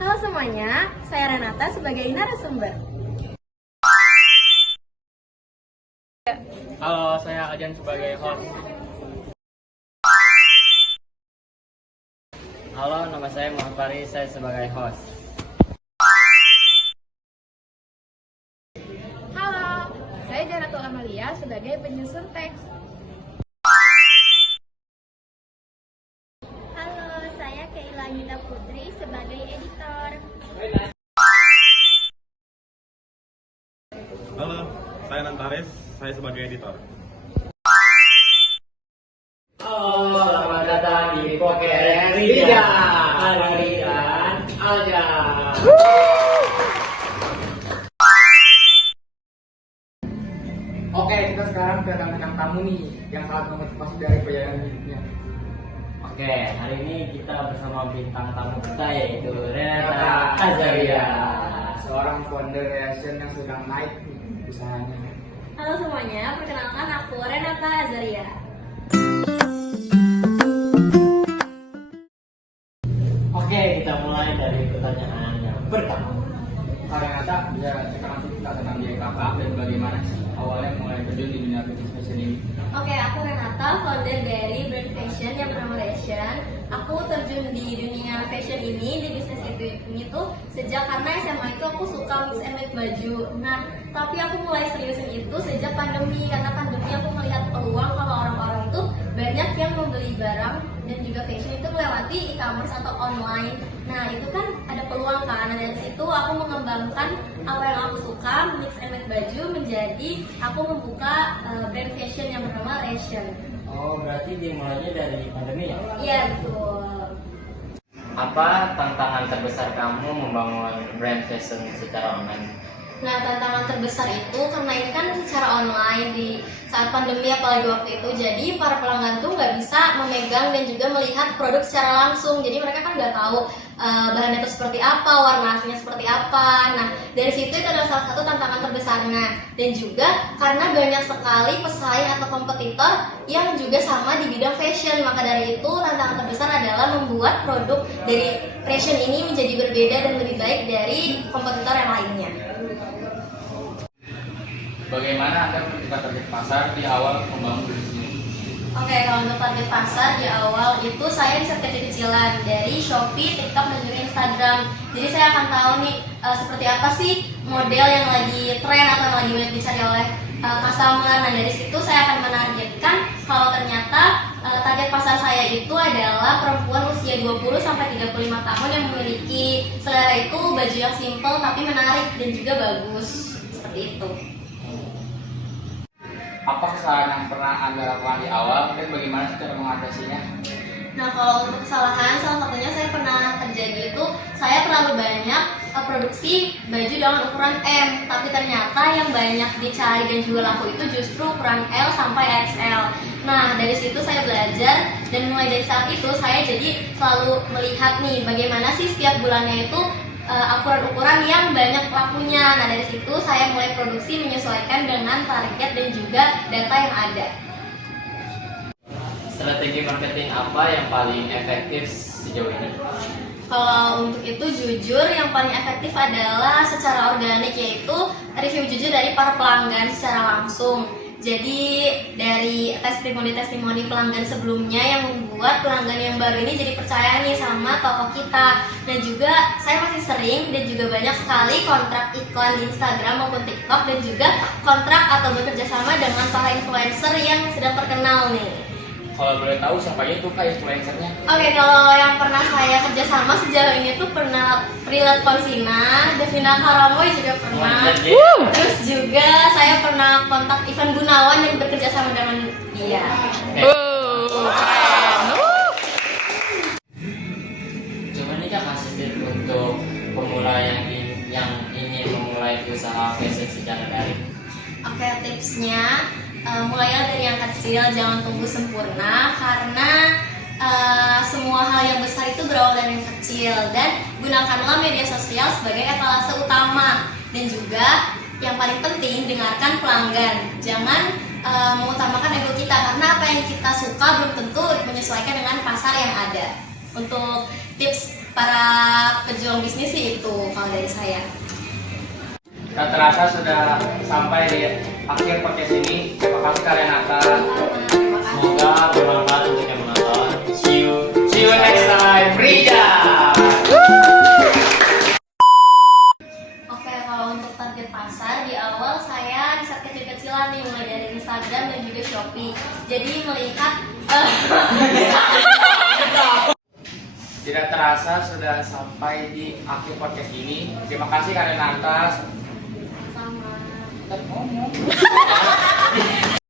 Halo semuanya, saya Renata sebagai narasumber. Halo, saya Ajan sebagai host. Halo, nama saya Muhammad Faris, saya sebagai host. Halo, saya Janatul Amalia sebagai penyusun teks. Halo, saya Keila Gita Putri sebagai editor. Halo, saya Nantares, saya sebagai editor. Halo, selamat datang di podcast Rida, Alari dan Alja. Oke, kita sekarang kedatangan tamu nih yang sangat memotivasi dari perjalanan hidupnya. Oke, hari ini kita bersama bintang tamu kita yaitu Renata Azaria. Seorang founder Reaction yang sedang naik nih usahanya. Halo semuanya, perkenalkan aku Renata Azaria. Oke, kita mulai dari pertanyaan yang pertama. Renata, bisa sekarang kita tentang dia kakak dan bagaimana sih awalnya mulai terjun di dunia bisnis fashion ini? Oke, aku Renata, founder dari brand fashion yang bernama Reaction. Aku terjun di dunia fashion ini, di bisnis ini tuh sejak karena SMA itu aku suka mix and match baju. Nah, tapi aku mulai seriusin itu sejak pandemi, karena pandemi aku melihat peluang kalau orang-orang itu banyak yang membeli barang dan juga fashion itu melewati e-commerce atau online. Nah, itu kan ada peluang kan. Nah, dari situ aku mengembangkan apa yang aku suka, mix and match baju, menjadi aku membuka brand fashion yang bernama Reaction. Oh, berarti dimulainya dari pandemi ya? Iya, betul. Apa tantangan terbesar kamu membangun brand fashion secara online? Nah, tantangan terbesar itu karena ini kan secara online di saat pandemi apalagi waktu itu, jadi para pelanggan tuh nggak bisa memegang dan juga melihat produk secara langsung. Jadi mereka kan nggak tahu bahannya itu seperti apa, warna aslinya seperti apa. Nah, dari situ itu adalah salah satu tantangan terbesarnya. Dan juga karena banyak sekali pesaing atau kompetitor yang juga sama di bidang fashion, maka dari itu tantangan terbesar adalah membuat produk dari fashion ini menjadi berbeda dan lebih baik dari kompetitor yang lainnya. Bagaimana Anda menentukan target pasar di awal membangun bisnis ini? Oke, kalau untuk target pasar di awal itu saya riset kecil-kecilan dari Shopee, TikTok, dan juga Instagram. Jadi saya akan tahu nih seperti apa sih model yang lagi tren atau yang lagi banyak dicari oleh customer. Nah, dari situ saya akan menargetkan kalau ternyata target pasar saya itu adalah perempuan usia 20-35 tahun yang memiliki selera itu baju yang simple tapi menarik dan juga bagus. Seperti itu. Apa kesalahan yang pernah Anda lakukan di awal dan bagaimana cara mengatasinya? Nah, kalau untuk kesalahan, salah satunya saya pernah terjadi itu saya terlalu banyak produksi baju dengan ukuran M, tapi ternyata yang banyak dicari dan juga laku itu justru ukuran L sampai XL. Nah, dari situ saya belajar dan mulai dari saat itu saya jadi selalu melihat nih bagaimana sih setiap bulannya itu ukuran-ukuran yang banyak lakunya. Nah, dari situ saya mulai produksi menyesuaikan dengan target dan juga data yang ada. Strategi marketing apa yang paling efektif sejauh ini? Kalau untuk itu jujur yang paling efektif adalah secara organik, yaitu review jujur dari para pelanggan secara langsung. Jadi dari testimoni pelanggan sebelumnya yang membuat pelanggan yang baru ini jadi percaya nih sama toko kita. Dan juga saya masih sering dan juga banyak sekali kontrak iklan di Instagram maupun TikTok, dan juga kontrak atau bekerja sama dengan para influencer yang sedang terkenal nih. Kalau boleh tahu siapa itu Kak influencernya? Oke, kalau yang pernah saya kerjasama sejauh ini tuh pernah Prilly Konsina, Devina Karamoy juga pernah. Terus juga saya pernah kontak Ivan Gunawan yang bekerja sama dengan dia. Coba nih Kak kasih tips untuk pemula yang ingin memulai usaha fashion secara daring. Oke, tipsnya mulailah dari yang kecil, jangan tunggu sempurna karena semua hal yang besar itu berawal dari yang kecil, dan gunakanlah media sosial sebagai etalase utama. Dan juga yang paling penting, dengarkan pelanggan, jangan mengutamakan ego kita karena apa yang kita suka belum tentu menyesuaikan dengan pasar yang ada. Untuk tips para pejuang bisnis sih itu kalau dari saya. Tak terasa sudah sampai di akhir podcast ini. Terima kasih kalian atas. Terima kasih. Semoga bermanfaat untuk yang menonton. See you next time. Rija. Oke, kalau untuk target pasar di awal saya riset kecil-kecilan nih mulai dari Instagram dan juga Shopee. Jadi melihat Tidak terasa sudah sampai di akhir podcast ini. Terima kasih kalian atas. sama Ngomong.